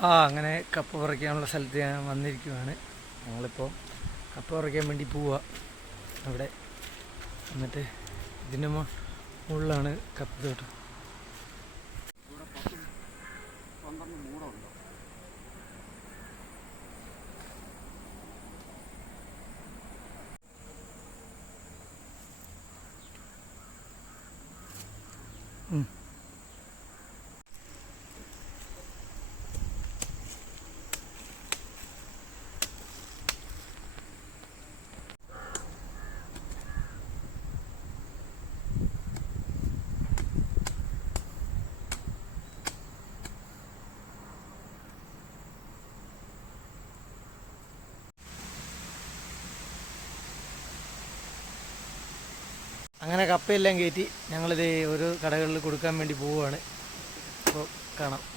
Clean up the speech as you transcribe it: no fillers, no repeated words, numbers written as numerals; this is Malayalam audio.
അങ്ങനെ കപ്പ പറിക്കാനുള്ള സ്ഥലത്ത് ഞാൻ വന്നിരിക്കുകയാണ്. ഞങ്ങളിപ്പോൾ കപ്പ പറിക്കാൻ വേണ്ടി പോവുക. അവിടെ എന്നിട്ട് ഇതിന് മുകളിലാണ് കപ്പ തോട്ടം. അങ്ങനെ കപ്പയെല്ലാം കയറ്റി ഞങ്ങളിത് ഓരോ കടകളിൽ കൊടുക്കാൻ വേണ്ടി പോവുകയാണ്. അപ്പോൾ കാണാം.